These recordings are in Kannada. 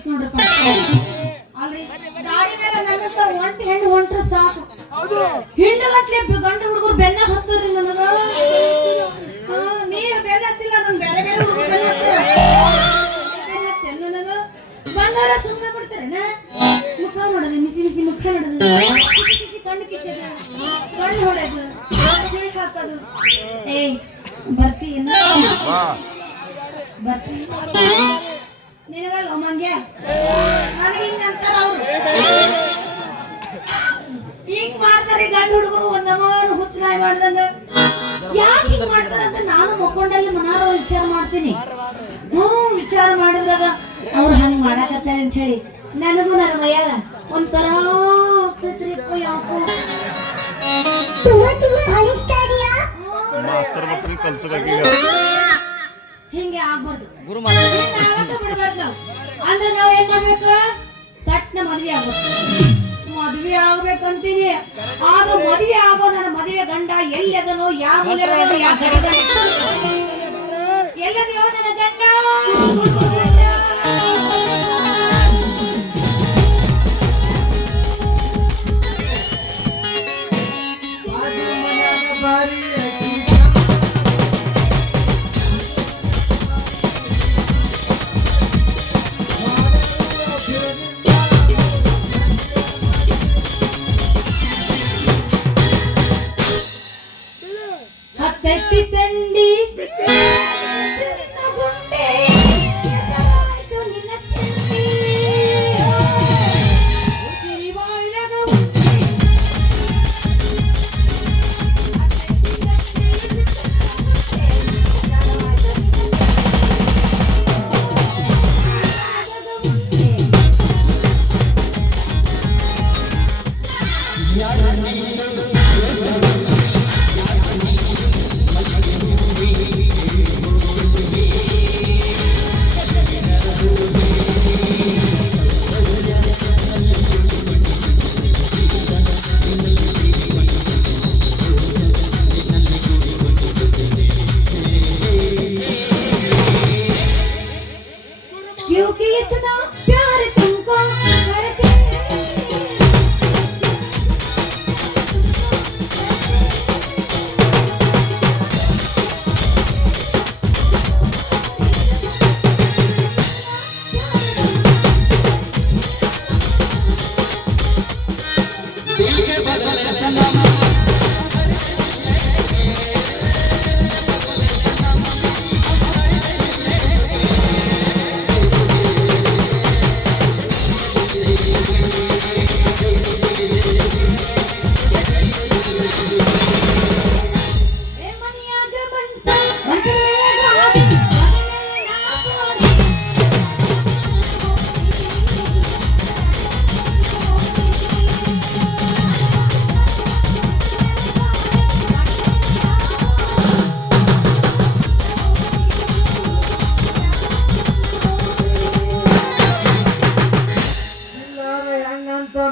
ಆಗೈತಿ ನೋಡ್ರಪ್ಪ. ಅಲ್ರಿ ದಾರಿ ಮೇಲೆ ನನ್ನಂತ ಒಂಟಿ ಹೆಣ್ಣು ಹೊಂಟ್ರೆ ಸಾಕು. ಹಿಂಡುಗಟ್ಲೆ ಗಂಡು ಹುಡುಗರು ಬೆನ್ನ ಹತ್ತದ್ರಿ ನನಗ. ನೀವ್ ಬೆನ್ನ ಹತ್ತಿಲ್ಲ, ನನ್ ಬೇರೆ ಬೇರೆ ಹುಡುಗರು ಬೆನ್ನ ಹತ್ತಿರ ನನಗ. ಬಂಗಾರ ಸುಮ್ಮನೆ ಬಿಡ್ತಾರೇನ? ಮುಖ ನೋಡೋದು, ಮಿಸಿ ಮಿಸಿ ಮುಖ ನೋಡೋದು, ಕಿಸಿ ಕಿಸಿ ಕಣ್ಣು ಕಿಸೋದು, ಕಣ್ಣು ಹೊಡೆದು, ಸಿಳ್ಕ್ ಹಾಕೋದು. ಏಯ್ ಬರ್ತೀಯ? ಬರ್ತೀಯ ನಿನಗಲ್ಲ ಮಂಗ್ಯ. ನನಗೆ ಹಿಂಗ ಅಂತಾರ ಅವ್ರು. ಹಿಂಗ್ ಮಾಡ್ತಾರೆ ಗಂಡು ಹುಡುಗರು, ಒಂದಮಾನು ಹುಚ್ಚನಾಯಿ ಮಾಡ್ದಂಗ. ಯಾಕೆ ಹಿಂಗ್ ಮಾಡ್ತಾರ ಅಂತ ನಾನು ಮಕ್ಕೊಂಡಲ್ಲಿ ಮನಾರ ವಿಚಾರ ಮಾಡ್ತೀನಿ. ವಿಚಾರ ಮಾಡಿದಾಗ ಅವ್ರು ಹಂಗ್ ಮಾಡಕತ್ತಾರೆ ಅಂತ ಹೇಳಿ ನನಗೂ ನನ್ನ ಮೈಯಾಗ ಒಂಥರ ಆಗ್ತೈತ್ರಿ. ಯಾಕೋ ಹಿಂಗೆ ಆಗ್ಬಾರ್ದು, ಬಿಡ್ಬಾರ್ದು. ಅಂದ್ರೆ ನಾವ್ ಏನ್ ಮಾಡ್ಬೇಕು? ಸಟ್ನ ಮದ್ವೆ ಆಗ್ಬೇಕು. ಮದ್ವೆ ಆಗ್ಬೇಕಂತೀನಿ. ಆದ್ರೂ ಮದ್ವೆ ಆಗೋ ನನ್ನ ಮದುವೆ ಗಂಡ ಎಲ್ಲದನೋ, ಯಾವ ಎಲ್ಲದನೋ ನನ್ನ ಗಂಡ.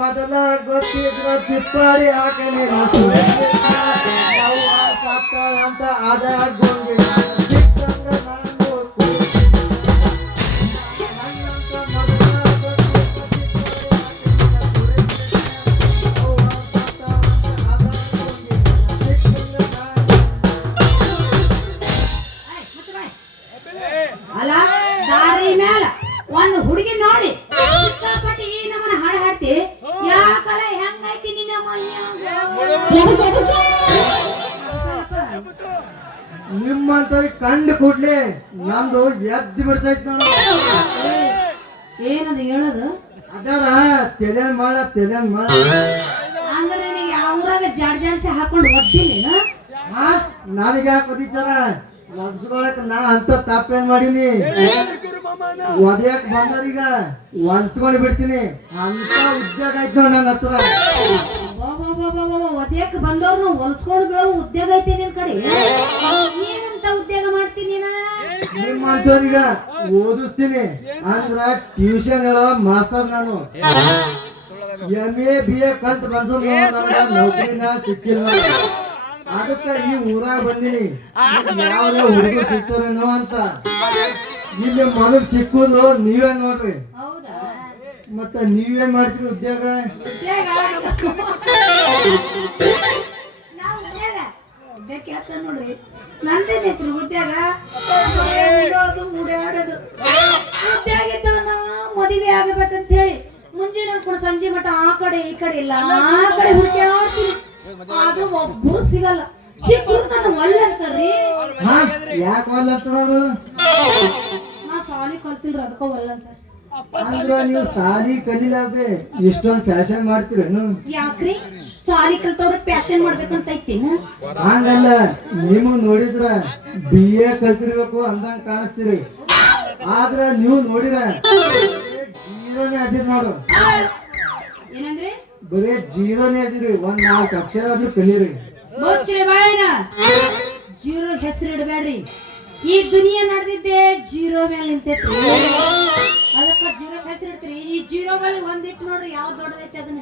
ಮೊದಲ ಗೊತ್ತಿದ್ರ ಚಿಪ್ಪಾರಿ ಹಾಕಲಿ ಅಂತ ಅದ ಅಲ್ಲ ದಾರಿ ಮ್ಯಾಲ ಒಂದು ಹುಡುಗಿ ನೋಡಿ ಸಿಕ್ಕಾಪಟ್ಟಿ ಈ ನಮ್ಮನ ಹಾಡು ಹಾಡ್ತಿ. ಯಾಕಲೆ ಹೆಂಗೈತಿ ನಿನ್ನ ನಿಮ್ಮಂತವ್ರಿಗೆ ಕಂಡು ಕೂಡ್ಲಿ ನಂದು ಎದ್ದು ಬಿಡ್ತೈತಿ ನೋಡ. ಏನದು ಹೇಳೋದು? ಅದಾರ ತೆಲೆನ್ ಮಾಡ ಅಂದ್ರೆ ನನಗೆ ಅವ್ರಾಗ ಜಾಡ್ಸಿ ಹಾಕೊಂಡು ಒದ್ದಿಲ್ಲ. ನನಗೆ ಯಾಕೆ ಒದಿತಾರ? ಒನ್ಸ್ಕೊಳಕ್ ನಾ ಅಂತ ತಪ್ಪೇನ್ ಮಾಡೀನಿ? ಒದಯಕ್ ಬಂದವ್ರೀಗ ಒನ್ಸ್ಕೊಂಡ್ ಬಿಡ್ತೀನಿ ಅಂತ ಉದ್ಯೋಗ ಐತಿ ನೋಡ ನನ್ನ ಹತ್ರ. ಒದಯಕ್ ಬಂದವ್ರನ್ನ ಹೊಲ್ಸ್ಕೊಂಡು ಬೀಳೋ ಉದ್ಯೋಗ ಐತಿ ನಿನ್ ಕಡೆ. ಏನಂತ ಉದ್ಯೋಗ ಮಾಡ್ತೀನಿ? ನಿಮ್ಮಂತವ್ರೀಗ ಓದಿಸ್ತೀನಿ ಅಂದ್ರ ಟ್ಯೂಷನ್ ಹೇಳೋ ಮಾಸ್ತರ್ ನಾನು. MA BA ಕಲ್ತ್ ಬಂದು ನೌಕರಿನ ಸಿಕ್ಕಿಲ್ಲ. ಅದಕ್ಕೆ ಈ ಊರಾಗ ಬಂದಿನಿ. ಯಾವ್ದ ಹುಡುಗರು ಸಿಗ್ತಾರೇನೋ ಅಂತ. ಇಲ್ಲಿ ಮೊದಲು ಸಿಕ್ಕುದು ನೀವೇ ನೋಡ್ರಿ. ಮತ್ತ ನೀವೇನ್ ಮಾಡ್ತೀರಿ ಉದ್ಯೋಗ? ಉದ್ಯೋಗ ನಾವು ಉದ್ಯೋಗ ಕೇಳ್ತ ನೋಡ್ರಿ, ನಂದೇನೈತ್ರಿ ಉದ್ಯೋಗ? ಉಡೋದು ಉಡ್ಯಾಡೋದು. ಉದ್ಯೋಗ ಇದ್ದವನ ಮದುವೆ ಆಗಬೇಕಂತ ಹೇಳಿ ಮುಂಜಾನೆ ಕೂಡ ಸಂಜೆ ಮಟ್ಟ ಆ ಕಡೆ ಈ ಕಡೆ ಇಲ್ಲ ಆ ಕಡೆ ಹುಡುಕ್ಯಾಡ್ತೀನಿ, ಆದ್ರೂ ಒಬ್ಬರು ಸಿಗಲ್ಲ. ಸಿಕ್ಕರು ನಾನು ಒಳ್ಳೆ ಅಂತಾರ್ರಿ. ಯಾಕೆ ಒಲ್ಲ ಅಂತವ್ರು? ನಾ ಸಾಲಿ ಕಲ್ತಿಲ್ರಿ ಅದಕ್ಕ ಒಲ್ಲ ಅಂತ. ಅಂದ್ರ ನೀವು ಸಾಲಿ ಕಲಿಲಾರ್ದೆ ಇಷ್ಟೊಂದ್ ಫ್ಯಾಷನ್ ಮಾಡ್ತೀರೇನು? ಯಾಕ್ರಿ ಸಾಲಿ ಕಲ್ತವ್ರ ಪ್ಯಾಷನ್ ಮಾಡ್ಬೇಕಂತ ಐತೇನ? ಹಂಗಲ್ಲ, ನಿಮಗ್ ನೋಡಿದ್ರ BA ಕಲ್ತಿರ್ಬೇಕು ಅಂದಂಗ ಕಾಣಿಸ್ತೀರಿ. ಆದ್ರ ನೀವು ನೋಡಿರ ಜೀರೋನೇ ಅದಿರಿ ನೋಡು. ಏನಂದ್ರಿ? ಬರೇ ಜೀರೋನೇ ಅದಿರಿ. 1-4 ಅಕ್ಷರ ಆದ್ರೂ ಕಲೀರಿ. ಮುಚ್ಚ್ರಿ ಬಾಯಿನ. ಜೀರೋ ಹೆಸರು ಇಡಬೇಡ್ರಿ. ಈ ದುನಿಯಾ ನಡೆದಿದ್ದೆ ಜೀರೋ ಮೇಲೆ ನಿಂತೈತ್ರಿ. ಅದಕ್ಕ ಜೀರೋ ಹೆಸರು ಇಡ್ತೀರಿ. ಈ ಜೀರೋ ಮೇಲೆ ಒಂದಿಟ್ಟು ನೋಡ್ರಿ ಯಾವ್ದು ದೊಡ್ಡದೈತಿ ಅದನ್ನ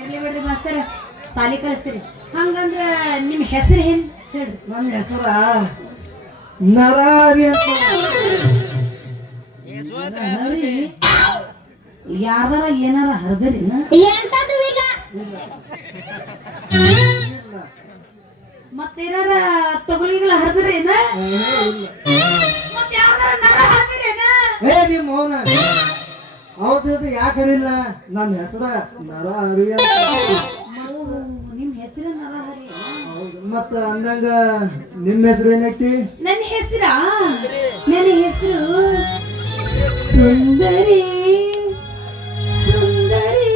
ಇರ್ಲಿ ಬಿಡ್ರಿ ಮಾಸ್ತರ, ಸಾಲಿ ಕಲಿಸ್ತೀರಿ. ಹಂಗಂದ್ರ ನಿಮ್ ಹೆಸರು ಏನ್ ಹೇಳ್ರಿ? ನನ್ನ ಹೆಸರ ನರಾರಿ ಅಂತ. ಯಾರ್ದಾರ ಏನಾರ ಹರ್ದರಿನ? ಮತ್ತೇನಾರ ತಗೊಳಿಗಳ ಹರ್ದ್ರೇನ? ಮತ್ತ ಯಾರ್ದಾರ ನರ ಹರ್ದಿರೇನ? ನಿಮ್ಮ ಮೌನ ಹೌದು ಯಾಕೆ ಹರಿಲ್ಲ? ನನ್ನ ಹೆಸರ ನರ ಹರಿ ಅಂತ. ನಿಮ್ ಹೆಸರು ನರಹರಿ? ಹೌದು. ಮತ್ತ ಅಂದಂಗ ನಿಮ್ ಹೆಸರು ಏನೈತಿ? ನನ್ನ ಹೆಸರ ಸುಂದರಿ ಸುಂದರಿ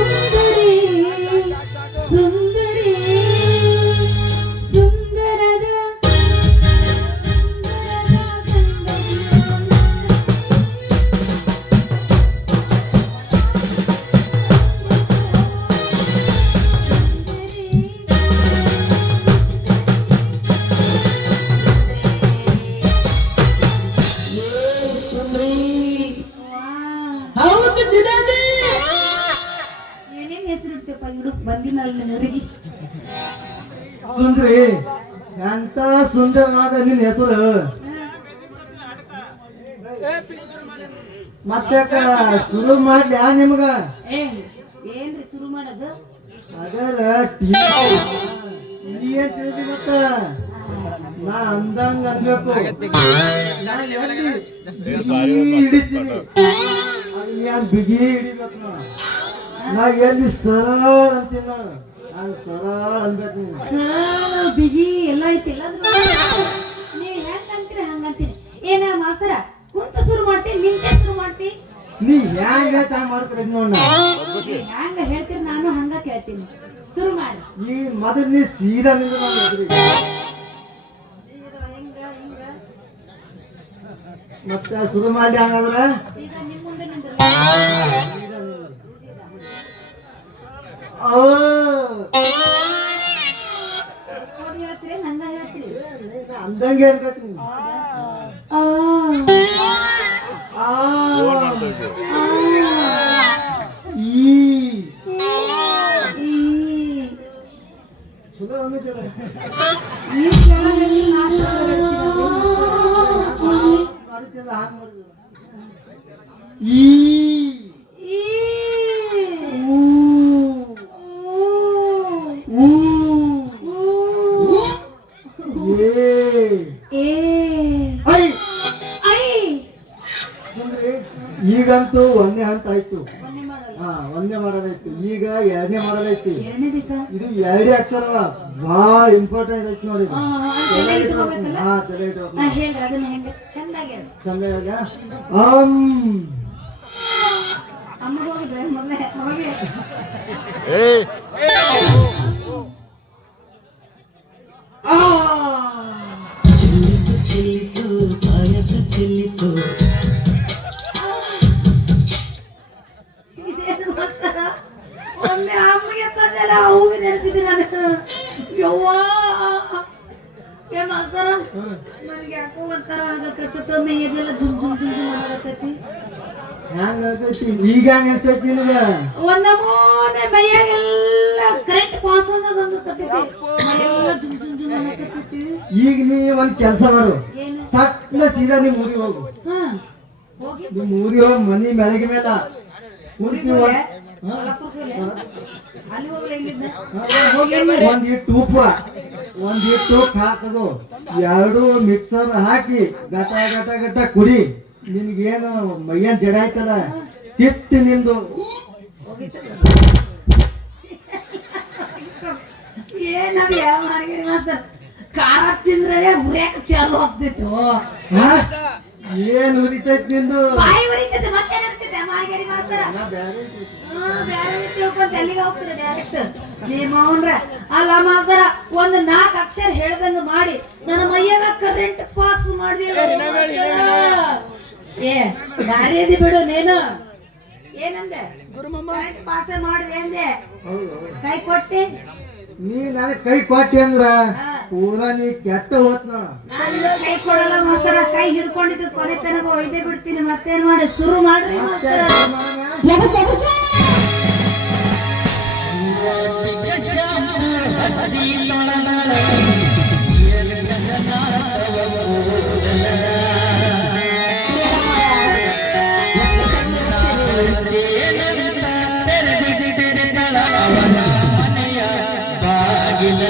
ಸುಂದರಿ ಸುಂದರಿ ಸುಂದರದ ಏನೇನ್ ಹೆಸರು ಇಡ್ತೇಪ್ಪ ಇವ್ರು ಬಂದಿನಲ್ಲ ಊರಿಗೆ. ಸುಂದ್ರಿ ಎಂತ ಸುಂದರವಾದ ನಿನ್ ಹೆಸರು. ಮತ್ತಾಕ ಶುರು ಮಾಡ್ಲ್ಯಾ ನಿಮ್ಗ? ಏನ್ರಿ ಶುರು ಮಾಡೋದು? ಅದರ ಏನ್ ತಿಳಿದಿ ಮತ್ತ ನಾ ಅಂದಂಗ ಅನ್ಬೇಕು. ಹಿಡಿತೀನಿ ಅದು ಯಾನ್ ಬಿಗಿ ಹಿಡಿಬೇಕು ನೋಡ. ನಾ ಎಲ್ಲಿ ಸರಳ ಅಂತೀನಿ ನೋಡು, ನಾನು ಸರಳ ಅನ್ಬೇಕು. ನೀನು ಬಿಗಿ ಎಲ್ಲ ಐತಿಲ್ಲ ನೀವ್ ಹೆಂಗ್ ಅಂತೀರಿ ಹಂಗಂತೀನಿ. ಏನ ಮಾಸ್ತರ ಕುಂತ ಶುರು ಮಾಡ್ತಿ ನಿಂತೆ ಶುರು ಮಾಡ್ತಿ? ನೀ ಹ್ಯಾಂಗ ಚಾ ಮಾಡ್ಕೊಬೇಕು ನೋಡ. ಹ್ಯಾಂಗ ಹೇಳ್ತೀರಿ ನಾನು ಹಂಗ ಕೇಳ್ತೀನಿ. ಶುರು ಮಾಡಿ. ಈ ಮೊದಲು ನೀ ಸೀದಾ ನಿಂದು ನಾನು ಎದುರಿಗೆ ಮತ್ತೆ ಶುರು ಮಾಡಿ. ಹಂಗಾದ್ರ ಸೀದಾ ನಿಮ್ ಮುಂದೆ ನಿಂದ್ರಿ. ಹೇಳ್ತೀರಿ ಹಂಗ ಹೇಳ್ತೀರಿ? ಅಂದಂಗೆ ಇರ್ಬೇಕು ನೀನು. ಚಲೋ ಅನ್ನಿಸ್ತದೆ. ಮಾಡ್ತಿಲ್ಲ ಹಾಗೆ ಮಾಡಿದ್ರು. ಈಗಂತೂ ಒಂದೇ ಹಂತ ಆಯ್ತು. ಒಂದೇ ಮಾಡೋದೈತಿ. ಈಗ ಎರಡನೇ ಮಾಡೋದೈತಿ. ಇದು 2 ಅಕ್ಷರ ಬಹಳ ಇಂಪಾರ್ಟೆಂಟ್ ಐತಿ ನೋಡಿ. ತಲೆ ಇಟ್ಕೋಬೇಕು. ಚಂದ ಚೆಲ್ಲಿತು ಚೆಲ್ಲಿತು ಪಾಯಸ ಚೆಲ್ಲಿತು. ಒಮ್ಮೆ ಅಮ್ಮಗೆ ತಂದೆಲ್ಲ ಅವಾಗ ನೆನೆಸಿದ್ದೆ ನಾನು. ಯವ್ವಾ ಏನಾಗ್ತಾರ ನನಗೆ ಯಾಕೋ ಒಂಥರ ಆಗಕತ್ತ. ಮೇಯದೆಲ್ಲ ಜುಮ್ ಜುಮ್ ಜುಮ್ ಜುಮ್ ಆಗತೈತಿ. ಹ್ಯಾಂಗ ಅನ್ಸೈತಿ? ಈಗ ಹ್ಯಾಂಗ ಅನ್ಸೈತಿ ನಿನಗ? ಒಂದ್ ನಮೂನೆ ಮೈಯಾಗೆಲ್ಲ ಕರೆಂಟ್ ಪಾಸ್ ಆದಾಗ ಮೈಯೆಲ್ಲ ಜುಮ್ ಜುಮ್ ಜುಮ್ ಆಗತೈತಿ. ಈಗ ನೀ ಒಂದ್ ಕೆಲಸ ಮಾಡು. ಏನು? ಸಟ್ನ ಸೀದಾ ನಿಮ್ ಊರಿಗೆ ಹೋಗು. ಹಾ ಹೋಗಿ ನಿಮ್ ಊರಿಗೆ ಹೋಗಿ ಮನಿ ಮೆಳಗಿ ಮೇಲ ಕುಂತೀವಿ. ಅಲ್ಲಿ ಹೋಗ್ಲಿ ಇಲ್ಲಿಂದ ಒಂದ್ ಇಟ್ಟು ಉಪ್ಪು ಒಂದ್ ಇಟ್ಟು ಹಾಕದು ಎರಡು ಮಿಕ್ಸರ್ ಹಾಕಿ ಗಟ ಗಟ ಗಟ ಕುಡಿ. ನಿನ್ಗೇನು ಮೈಯನ್ ಜಡ ಆಯ್ತಲ್ಲ ಕಿತ್ತಿ ನಿಂದು. ಏನದು ಯಾವ ಮಾರ್ಗಡಿ ಮಾಸ್ತರ್ ಖಾರ ತಿಂದ್ರೆ ಹುರ್ಯಾಕ ಚಾಲು ಆಗ್ತಿತ್ತು. ಹಾ? ಏನ್ ಉರಿತೈತ್ ನಿಂದು? ಬಾಯಿ ಉರಿತೈತೆ ಮತ್ತೆ ಏನಾಗ್ತೈತೆ ಮಾರ್ಗಡಿ ಮಾಸ್ತರ್? ಬ್ಯಾರೆ ತಿಳ್ಕೊಂತ ಎಲ್ಲಿಗೆ ಹೋಗ್ತೀರ ಡೈರೆಕ್ಟ್ ನಿಮ್ಮ ಅವನ್ರ ಅಲ್ಲ ಮಾಸ್ತರ ಒಂದ್ 4 ಅಕ್ಷರ ಹೇಳ್ದಂಗ ಮಾಡಿ ನನ್ನ ಮೈಯಾಗ ಕರೆಂಟ್ ಪಾಸ್ ಮಾಡಿದಿಲ್ಲ. ಏ ಗಾಡಿ ಅದಿ ಬಿಡು ನೀನು. ಏನಂದೆ ಕರೆಂಟ್ ಪಾಸ್ ಮಾಡಿದೆ ಅಂದೆ ಕೈ ಕೊಟ್ಟಿ ನೀ ನನಗೆ ಕೈ ಕೊಟ್ಟಿ ಅಂದ್ರ ಪೂರಾ ನೀ ಕೆಟ್ಟ ಹೋತ್ ನೋಡ. ಕೈ ಕೊಡಲ್ಲ ಮಾಸ್ತರ. ಕೈ ಹಿಡ್ಕೊಂಡಿದ್ದು ಕೊನೆ ತನಕ ಒಯ್ದೇ ಬಿಡ್ತೀನಿ. ಮತ್ತೇನ್ ಮಾಡಿ ಶುರು ಮಾಡ್ರಿ ಮಾಸ್ತರ. ಬಾಗಿಲ